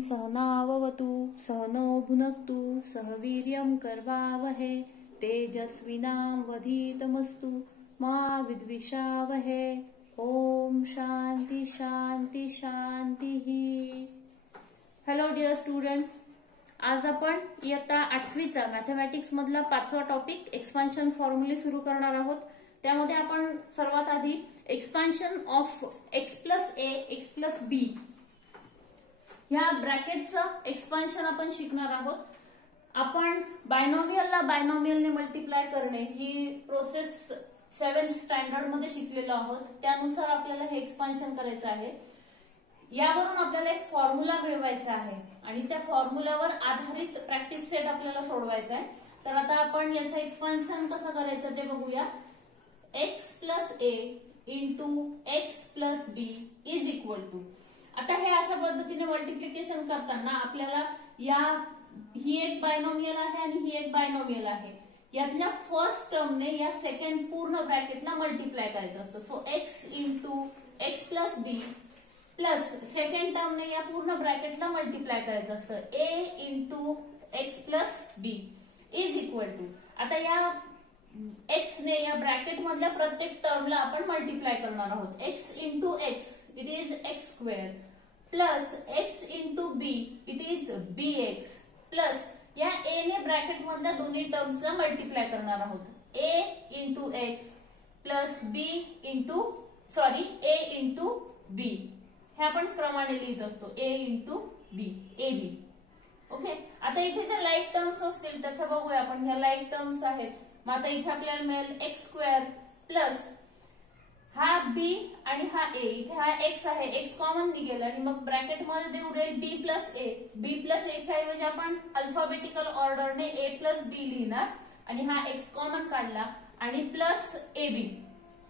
सहनाववतु सहनो भुनक्तु सह वीर्यं करवावहे तेजस्विनावधीतमस्तु मा विद्विषावहे। ओम शांति शांति शांति। हॅलो डिअर स्टुडंट्स, आज आपण इयत्ता 8वीचा मॅथमॅटिक्स मधला 5वा टॉपिक एक्सपान्शन फॉर्म्युले सुरू करणार आहोत। त्यामध्ये आपण सर्वात आधी expansion of x plus a x plus b ह्या ब्रॅकेटचं एक्सपान्शन आपण शिकणार आहोत। आपण बायनॉमियलला बायनॉमियलने मल्टिप्लाय करणे ही प्रोसेस 7th स्टँडर्ड मध्ये शिकलेलो आहोत। त्यानुसार आपल्याला हे एक्सपान्शन करायचं आहे। यावरून आपल्याला एक फॉर्म्युला मिळवायचा आहे आणि त्या फॉर्म्युल्यावर आधारित प्रॅक्टिस सेट आपल्याला सोडवायचा आहे। तर आता आपण याचं एक्सपान्शन कसं करायचं ते बघूया। x plus a into x plus b is equal to, आता हे अशा पद्धतीने मल्टिप्लिकेशन करताना आपल्याला ही एक बायनॉमियल आहे आणि ही एक बायनॉमियल आहे, यातल्या फर्स्ट टर्मने या सेकंड पूर्ण ब्रॅकेटला मल्टिप्लाय करायचं असतं। So x into x plus b plus second टर्मने या पूर्ण ब्रॅकेटला मल्टिप्लाय करायचं असतं a into x plus b is equal to, आता या x ने या ब्रॅकेट मधल्या प्रत्येक टर्मला आपण मल्टिप्लाय करणार आहोत। x into x it is x square plus x into b it is bx plus या a ने ब्रॅकेट मधल्या दोन्ही टर्म्सला मल्टिप्लाय करणार आहोत। a into x plus a into b हे आपण क्रमाने लिहित असतो a into b ab। Okay, आता इथे ज्या लाईक टर्म्स असतील त्याचा बघूया आपण। ह्या लाईक टर्म्स आहेत, मग आता इथे आपल्याला मिळेल x स्क्वेअर प्लस हा b आणि हा a, इथे हा x आहे, x कॉमन निघेल आणि मग ब्रॅकेट मध्ये उरेल b प्लस a च्या ऐवजी आपण अल्फाबेटिकल ऑर्डरने a प्लस b लिहिणार आणि हा x कॉमन काढला आणि प्लस ab।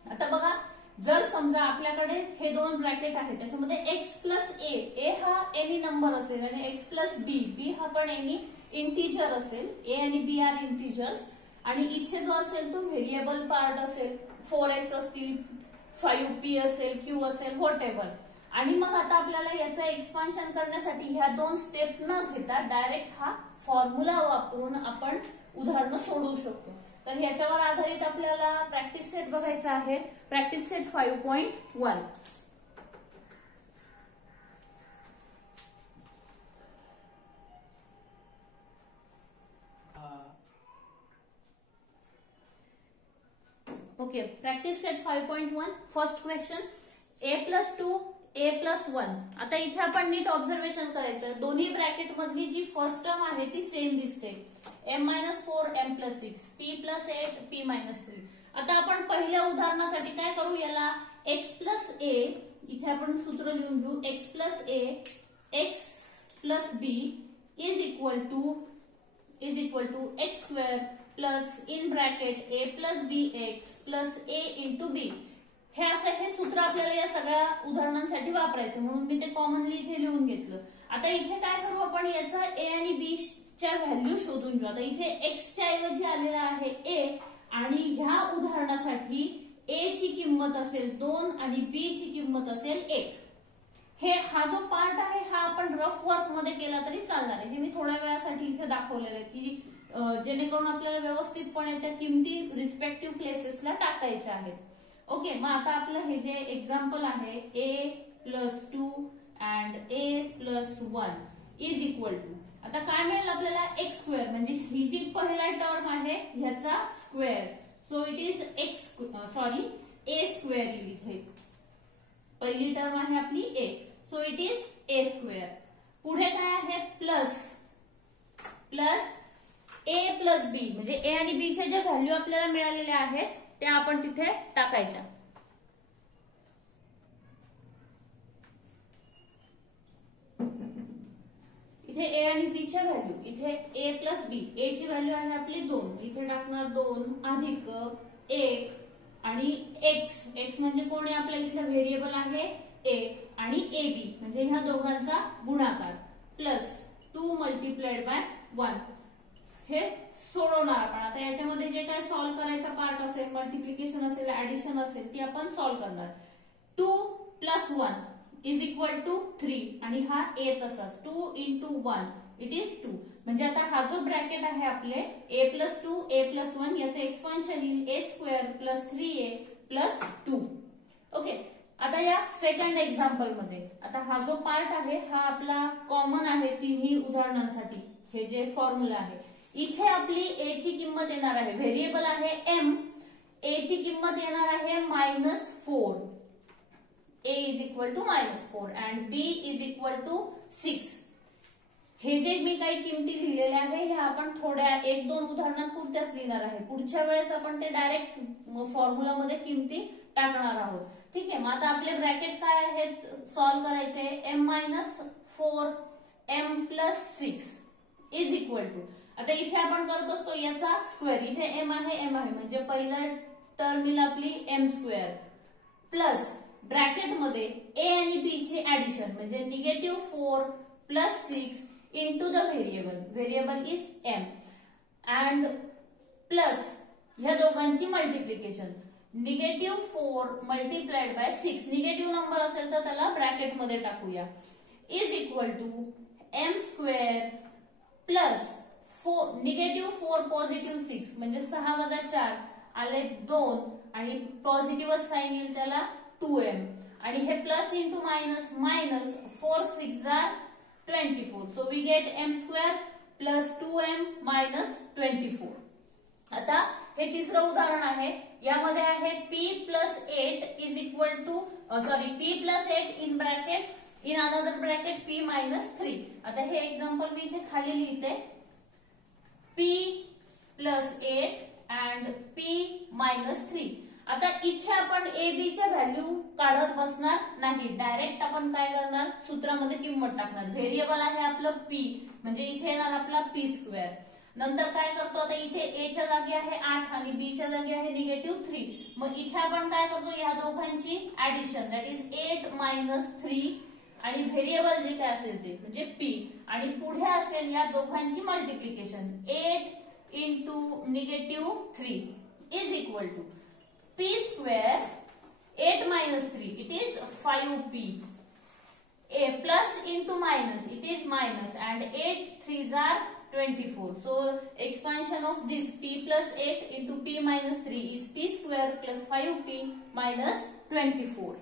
आता बघा, जर समजा आपल्याकडे हे दोन ब्रॅकेट आहेत त्याच्यामध्ये x प्लस a हा एनी नंबर असेल आणि x प्लस b हा पण एनी इंटिजर असेल, a आणि b आर इंटिजर्स, आणि इथे जो असेल तो व्हेरिएबल पार्ट असेल, 4x असतील, 5p असेल, q असेल, व्हॉट एव्हर। आणि मग आता आपल्याला याचं एक्सपान्शन करण्यासाठी ह्या दोन स्टेप न घेता डायरेक्ट हा फॉर्म्युला वापरून आपण उदाहरणं सोडवू शकतो। तर ह्याच्यावर आधारित आपल्याला प्रॅक्टिस सेट बघायचा आहे, practice set 5.1। Okay, practice set 5.1 first question, a plus 2 a plus 1। आता इथे आपण नीट ऑब्झर्वेशन करायचं, दोन्ही ब्रॅकेट मधली जी फर्स्ट टर्म आहे ती सेम दिसते, m-4 m+6 p + 8 p-3। आता आपण पहिल्या उदाहरणासाठी काय करू, याला x प्लस a, इथे आपण सूत्र लिहून घेऊ, x plus a x plus b is equal to x square plus in bracket a plus bx plus a into b। हे असं हे सूत्र आपल्याला या सगळ्या उदाहरणांसाठी वापरायचं, म्हणून मी ते कॉमनली इथे लिहून घेतलं। आता इथे काय करू आपण, याचा a आणि b च्या व्हॅल्यू शोधून घेऊ। आता इथे x च्या ऐवजी आलेला आहे a आणि ह्या उदाहरणासाठी a ची किंमत असेल 2 आणि b ची किंमत असेल 1। हा जो पार्ट आहे हा आपण रफ वर्क मध्ये केला तरी चालणार आहे, हे मी थोड्या वेळासाठी इथे दाखवलेलं आहे की जेणेकरून आपल्याला व्यवस्थितपणे त्या किमती रिस्पेक्टिव्ह प्लेसेसला टाकायच्या आहेत। ओके, मग आता आपलं हे जे एक्झाम्पल आहे a plus 2 and a plus 1 is equal to, आता काय मिळेल आपल्याला x स्क्वेअर, म्हणजे ही जी पहिला टर्म आहे ह्याचा square, so it is a square येईल इथे, पहिली टर्म आहे आपली a, so it is a square. पुढे काय आहे प्लस a प्लस b, म्हणजे a आणि b चे जे व्हॅल्यू आपल्याला मिळालेले आहेत त्या आपण तिथे टाकायच्या। इथे a आणि b च्या व्हॅल्यू, इथे a प्लस b, a ची व्हॅल्यू आहे आपली 2, इथे टाकणार 2 अधिक 1 आणि x म्हणजे कोण आहे आपल्या इथला व्हेरिएबल आहे a आणि ab म्हणजे ह्या दोघांचा गुणाकार प्लस 2 मल्टिप्लाइड बाय 1। हे सोडवणार आपण। आता याच्यामध्ये जे काय सॉल्व्ह करायचा पार्ट असेल, मल्टिप्लिकेशन असेल, ऍडिशन असेल, ती आपण सॉल्व्ह करणार। 2 प्लस 1 इज इक्वल टू 3 आणि हा a तसाच 2 into 1 इट इज 2. म्हणजे आता हा जो ब्रॅकेट आहे आपले a+2 a+1 याचे एक्सपान्शन येईल a² + 3a + 2. ओके. आता या सेकंड एक्झाम्पल मध्ये आता हा जो पार्ट आहे हा आपला कॉमन आहे तिन्ही उदाहरणांसाठी. हे जे फॉर्म्युला आहे इथे आपली a ची किंमत येणार आहे, व्हेरिएबल आहे m, a ची किंमत येणार आहे -4. a is equal to -4 and b is equal to 6. हे जे मी काही किमती लिहिलेल्या आहे ह्या आपण थोड्या 1-2 उदाहरणांपुरत्याच लिहिणार आहे. पुढच्या वेळेस आपण ते डायरेक्ट फॉर्म्युला मध्ये किमती टाकणार आहोत. ठीक आहे. मग आता आपले ब्रॅकेट काय आहेत सॉल्व्ह करायचे. m-4 m + 6 is equal to, आता इथे आपण करत असतो याचा स्क्वेअर, इथे m आहे m आहे म्हणजे पहिला टर्म येईल आपली m² प्लस ब्रॅकेट मध्ये a आणि b ची ऍडिशन म्हणजे -4 + 6 into the variable is m and plus ह्या दोघांची multiplication -4 multiplied by 6 negative number असेल तर त्याला ब्रॅकेट मध्ये टाकूया is equal to m² plus -4 positive 6 म्हणजे 6 - 4 आले 2 आणि पॉझिटिव्ह साइन येईल त्याला 2m आणि हे plus into minus minus 4 6 24. So we get m² plus 2m minus 24. आता हे तिसरं उदाहरण आहे. यामध्ये आहे p plus 8 is equal to p plus 8 in another bracket p minus 3. आता हे एक्झाम्पल मी इथे खाली लिहिते p plus 8 and p minus 3. आता इथे आपण a b च्या व्हॅल्यू काढत बसणार नाही, डायरेक्ट आपण काय करणार सूत्रामध्ये किंमत टाकणार. व्हेरिएबल आहे आपलं p म्हणजे इथे येणार आपला p². नंतर काय करतो आता इथे a च्या जागी आहे 8 आणि b च्या जागी आहे -3. मग इथे आपण काय करतो या दोघांची ऍडिशन दॅट इज 8 - 3 आणि व्हेरिएबल जे काय असेल ते म्हणजे p आणि पुढे असेल या दोघांची multiplication 8 × -3 is equal to p² 8 - 3 it is 5p a plus into minus it is minus and 8 3s are 24. So expansion of this p plus 8 into p minus 3 is p² plus 5p minus 24.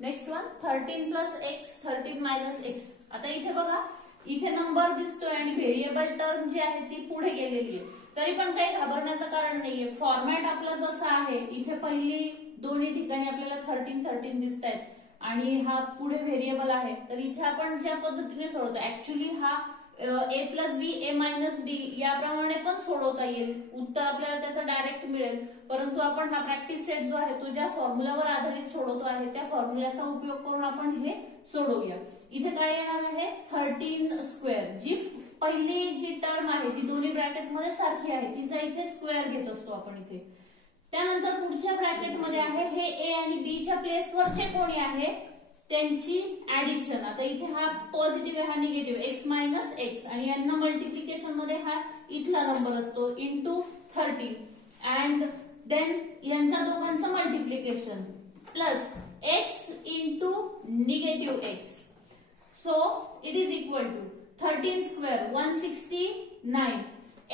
Next one 13 plus x 13 minus x. आता इथे बघा इथे number दिसतोय आणि variable term जी आहे ती पुढे गेलेली आहे. तरी पण काही घाबरण्याचं कारण नाहीये. फॉर्मॅट आपला जसा आहे इथे पहिली दोन्ही ठिकाणी आपल्याला 13 13 दिसत आहेत आणि हा पुढे व्हेरिएबल आहे. तर इथे आपण ज्या पद्धतीने सोडवतो ऍक्च्युली हा a plus b a minus b याप्रमाणे पण सोडवता येईल, उत्तर आपल्याला त्याचं डायरेक्ट मिळेल. परंतु आपण हा प्रॅक्टिस सेट जो आहे तो ज्या फॉर्म्युलावर आधारित सोडवतो आहे त्या फॉर्म्युलाचा उपयोग करून आपण हे सोडवूया. इथे काय येणार आहे 13². जी पहिली जी टर्म आहे जी दोन्ही ब्रॅकेट मध्ये सारखी आहे तिचा इथे स्क्वेअर घेत असतो आपण इथे. त्यानंतर पुढच्या ब्रॅकेट मध्ये आहे हे a आणि b च्या प्लेसवरचे कोणी आहे त्यांची ऍडिशन. आता इथे हा पॉझिटिव्ह आहे हा निगेटिव्ह x मायनस x आणि यांना मल्टिप्लिकेशन मध्ये हा इथला नंबर असतो इंटू 13 अँड देन यांचा दोघांचं multiplication plus x into -x. So it is equal to 13² 169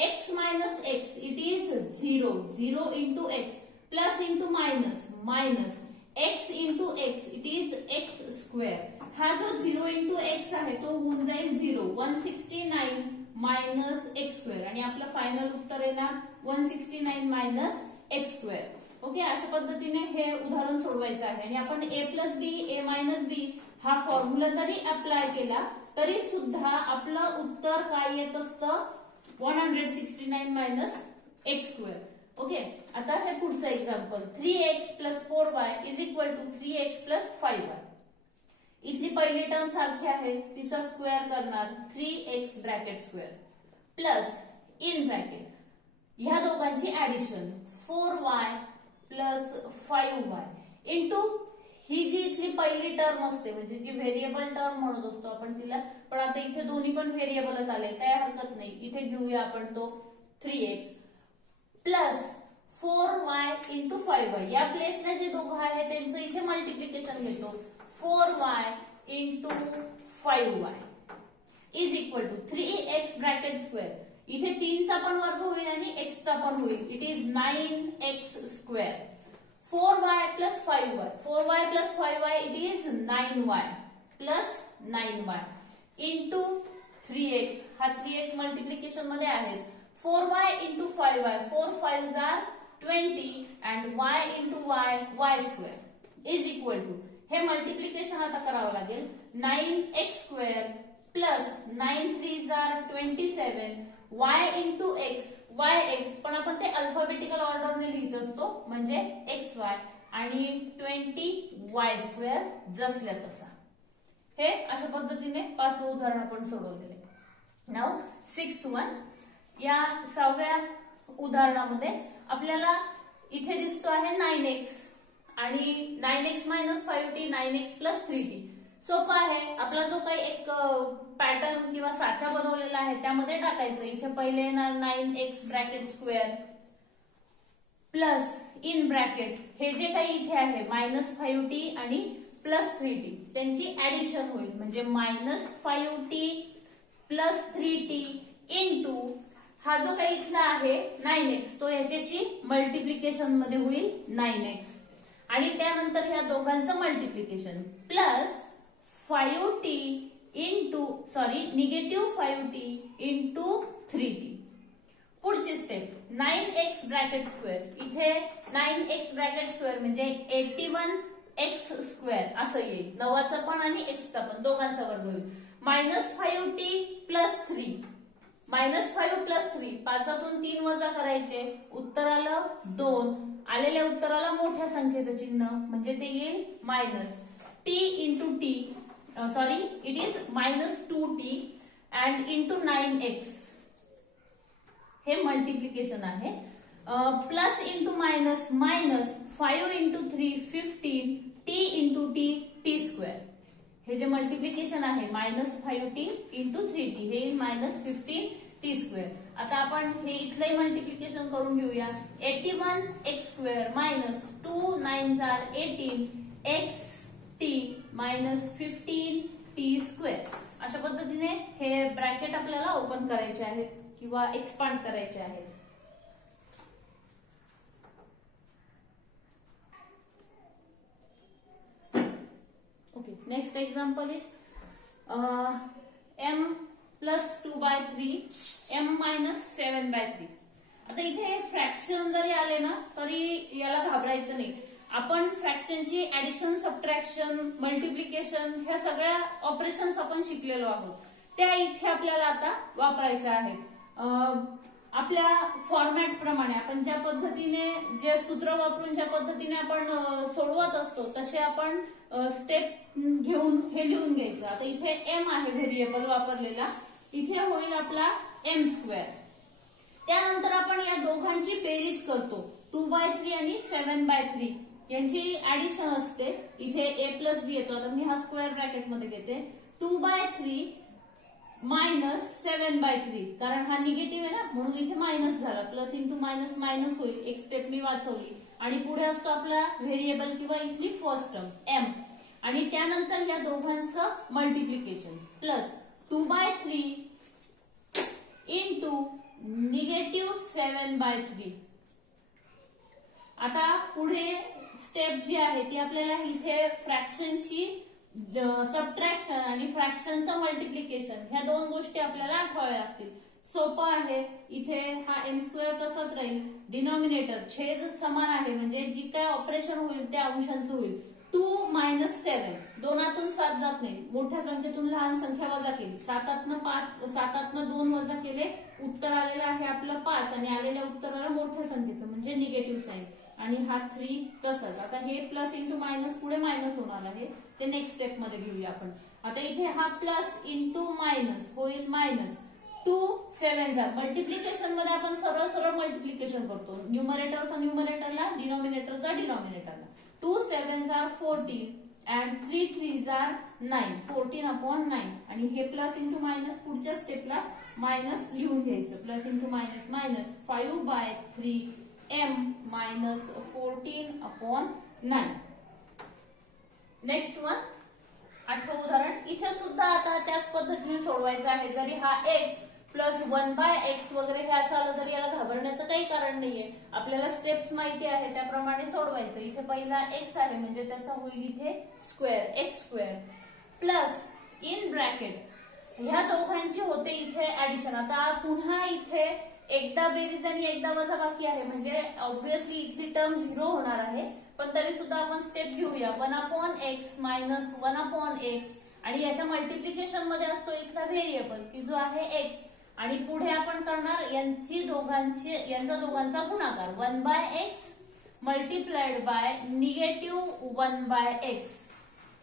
x minus x it is 0 into x plus into minus minus x into x it is x². हा जो 0 into x आहे तो होऊन जाईल 0 169 minus x² आणि आपलं final उत्तर येणार 169 minus x². ओके. अशा पद्धतीने हे उदाहरण सोडवायचं आहे आणि आपण a plus b a minus b हा फॉर्म्युला जरी अप्लाय केला तरी सुद्धा आपलं उत्तर काय येत असतं 169 minus x². ओके. आता हे पुढचं example 3x plus 4y is equal to 3x plus 5y. इथली पहिली टर्म सारखी आहे तिचा स्क्वेअर करणार 3x bracket square plus in bracket ह्या दोघांची addition 4y plus 5y into ही जी इथली पहिली टर्म असते म्हणजे जी व्हेरिएबल टर्म म्हणत असतो आपण तिला, पण आता इथे दोन्ही पण व्हेरिएबलच आले, काय हरकत नाही. इथे घेऊया आपण तो 3x plus 4y into 5y. या प्लेसला जे दोघं आहे त्यांचं इथे मल्टिप्लिकेशन घेतो. 4y into 5y is equal to 3x bracket square. इथे 3 चा पण वर्ग होईल आणि x चा पण होईल. It is 9x square. 4y plus 5y. 4y plus 5y it is 9y plus 9y into 3x. हा 3x मल्टिप्लिकेशन मध्ये आहे. 4y into 5y. 4 5s are 20 and y into y square is equal to, हे multiplication आता करावं लागेल. 9x square plus 9 3s are 27 y into x, yx पण आपण ते अल्फाबेटिकल ऑर्डरने लिहित असतो म्हणजे xy आणि 20y स्क्वेअर जसल्या तसा. हे अशा पद्धतीने 5 उदाहरण आपण सोडवलेले. Now 6th one. या 6व्या उदाहरणामध्ये आपल्याला इथे दिसतो आहे 9x आणि 9x minus 5t 9x plus 3t. सोपं आहे. आपला जो काही एक पॅटर्न किंवा साचा बनवलेला आहे त्यामध्ये टाकायचं. इथे पहिले येणार 9x bracket square plus in bracket हे जे काही इथे आहे मायनस 5t आणि प्लस 3t त्यांची ऍडिशन होईल म्हणजे minus 5t plus 3t into हा जो काही इथला आहे 9x तो याच्याशी मल्टिप्लिकेशन मध्ये होईल 9x आणि त्यानंतर ह्या दोघांचं multiplication plus 5t into negative 5t into 3t. पुढची स्टेप 9x ब्रॅकेट स्क्वेअर. इथे 9x ब्रॅकेट स्क्वेअर म्हणजे 81x स्क्वेअर असं येईल. 9चा पण आणि x चा पण दोघांचा वर्ग होईल. Minus 5t plus 3 minus 5 plus 3 पाचातून 3 वजा करायचे. उत्तर आलं 2. आलेल्या उत्तराला मोठ्या संख्येचं चिन्ह म्हणजे ते येईल minus t into t. it is minus 2t and into 9x. हे मल्टिप्लिकेशन आहे. Plus into minus minus 5 into 3 15 t into t square. हे जे मल्टिप्लिकेशन आहे मायनस 5t इंटू 3t हे मायनस 15 t स्क्वेअर. आता आपण हे इथलंही मल्टिप्लिकेशन करून घेऊया. 81x square minus 2 9s are 18 x t minus 15t square. अशा पद्धतीने हे ब्रॅकेट आपल्याला ओपन करायचे आहेत किंवा एक्सपांड करायचे आहेत. Okay, next example is m plus 2/3 m minus 7/3. आता इथे फ्रॅक्शन जरी आले ना तरी याला घाबरायचं नाही. आपण फ्रॅक्शनची ऍडिशन सबट्रॅक्शन मल्टिप्लिकेशन ह्या सगळ्या ऑपरेशन्स आपण शिकलेलो आहोत. त्या इथे आपल्याला आता वापरायच्या आहेत. आपल्या फॉर्मॅट प्रमाणे आपण ज्या पद्धतीने जे सूत्र वापरून ज्या पद्धतीने आपण सोडवत असतो तसे आपण स्टेप घेऊन हे लिहून घ्यायचं. आता इथे m आहे व्हेरिएबल वापरलेला. इथे होईल आपला m स्क्वेअर. त्यानंतर आपण या दोघांची बेरीज करतो. 2/3 आणि 7/3 यांची ऍडिशन असते. इथे a प्लस बी येतो. आता मी हा स्क्वेअर ब्रॅकेट मध्ये घेते. 2/3 मायनस 7/3 कारण हा निगेटिव्ह आहे ना म्हणून इथे मायनस झाला. प्लस इंटू मायनस मायनस होईल. एक स्टेप मी वाचवली आणि पुढे असतो आपला व्हेरिएबल किंवा इथली फर्स्ट टर्म m आणि त्यानंतर या दोघांचं मल्टिप्लिकेशन प्लस 2/3 इंटू निगेटिव्ह 7/3. आता पुढे स्टेप जी आहे ती आपल्याला इथे फ्रॅक्शनची सबट्रॅक्शन आणि फ्रॅक्शनचं मल्टिप्लिकेशन ह्या दोन गोष्टी आपल्याला आठवाव्या लागतील. सोपं आहे. इथे हा m स्क्वेअर तसाच राहील. डिनॉमिनेटर छेद समान आहे म्हणजे जी काय ऑपरेशन होईल ते अंशांचं होईल. 2 मायनस 7 दोनातून 7 जात नाही. मोठ्या संख्येतून लहान संख्या वजा केली. 7तनं 2 वजा केले. उत्तर आलेलं आहे आपलं 5 आणि आलेल्या उत्तराला मोठ्या संख्येचं म्हणजे निगेटिव्ह साईन आणि हा 3 तसंच. आता हे प्लस इंटू मायनस पुढे मायनस होणार आहे ते नेक्स्ट स्टेप मध्ये घेऊया आपण. आता इथे हा प्लस इंटू मायनस होईल मायनस 2 7 मल्टिप्लिकेशन मध्ये आपण सरळ सरळ मल्टिप्लिकेशन करतो. न्यूमरेटरचा न्यूमरेटरला डिनॉमिनेटरचा डिनॉमिनेटरला. 2 7s are 14 and 3 3s are 9. 14 upon 9 आणि हे प्लस इंटू मायनस पुढच्या स्टेपला मायनस लिहून घ्यायचं. Plus into minus minus 5/3 m minus 14 upon 9. Next one 8th उदाहरण. इथे सुद्धा आता त्याच पद्धतीने सोडवायचं आहे. जरी हा x प्लस 1/x वगैरे हे असं आलं तरी याला घाबरण्याचं काही कारण नाहीये. आपल्याला स्टेप्स माहिती आहे त्याप्रमाणे सोडवायचं. इथे पहिला x आहे म्हणजे त्याचा होईल इथे square x square plus in bracket ह्या दोघांची होते इथे ऍडिशन. आता पुन्हा इथे एकदा बेरीज आणि एकदा वजाबाकी आहे म्हणजे ऑब्व्हियसली इथली टर्म 0 होणार आहे. पण तरी सुद्धा आपण स्टेप घेऊया. 1/x मायनस 1/x आणि याच्या मल्टिप्लिकेशन मध्ये असतो इथला व्हेरिएबल की जो आहे x आणि पुढे आपण करणार यांचा दोघांचा गुणाकार 1/x multiplied by negative 1/x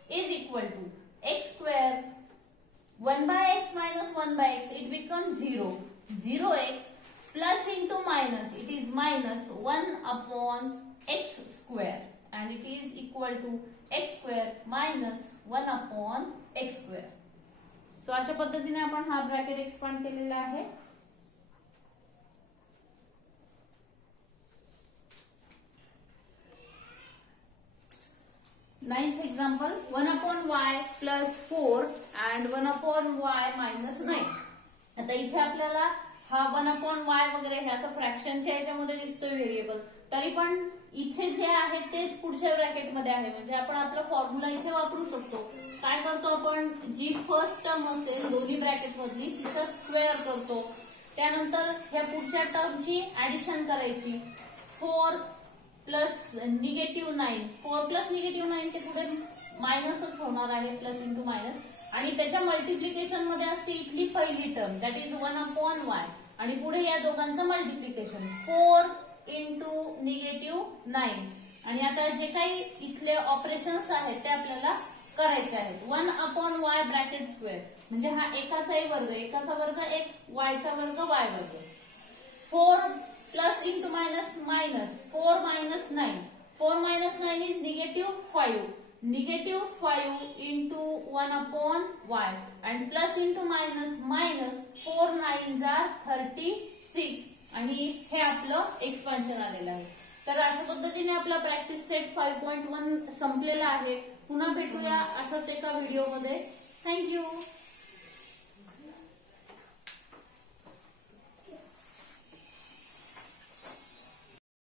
is equal to x square 1/x minus 1/x it becomes 0. 0x plus into minus it is minus 1 upon x square and it is equal to x square minus 1 upon x square. So अशा पद्धतीने आपण हा bracket expand केलेला आहे. Ninth example 1/y plus 4 and 1/y minus 9. आता इथे आपल्याला हा 1/y वगैरे हे असं फ्रॅक्शनच्या याच्यामध्ये दिसतोय व्हेरिएबल. तरी पण इथे जे आहे तेच पुढच्या ब्रॅकेटमध्ये आहे म्हणजे आपण आपला फॉर्म्युला इथे वापरू शकतो. काय करतो आपण जी फर्स्ट टर्म असेल दोन्ही ब्रॅकेट मधली तिचा स्क्वेअर करतो. त्यानंतर ह्या पुढच्या टर्मची ऍडिशन करायची. 4 प्लस निगेटिव्ह 9 4 प्लस निगेटिव्ह 9 ते पुढे मायनसच होणार आहे प्लस इंटू मायनस आणि त्याच्या मल्टिप्लिकेशन मध्ये असते इथली पहिली टर्म दॅट इज 1/y आणि पुढे या दोघांचं मल्टिप्लिकेशन 4 इंटू निगेटिव्ह 9 आणि आता जे काही इथले ऑपरेशन्स आहेत ते आपल्याला करायचे आहेत. 1/y ब्रॅकेट स्क्वेअर म्हणजे हा एकाचाही वर्ग एकाचा वर्ग एक वायचा वर्ग वाय वर्ग 4 plus into minus minus 4 minus 9 4 minus 9 is negative 5 into 1/y and plus into minus minus 4 9s are 36 आणि हे आपलं एक्सपान्शन आलेलं आहे. तर अशा पद्धतीने आपला प्रॅक्टिस सेट 5.1 संपलेला आहे. पुन्हा भेटूया अशाच एका व्हिडिओमध्ये. थँक्यू.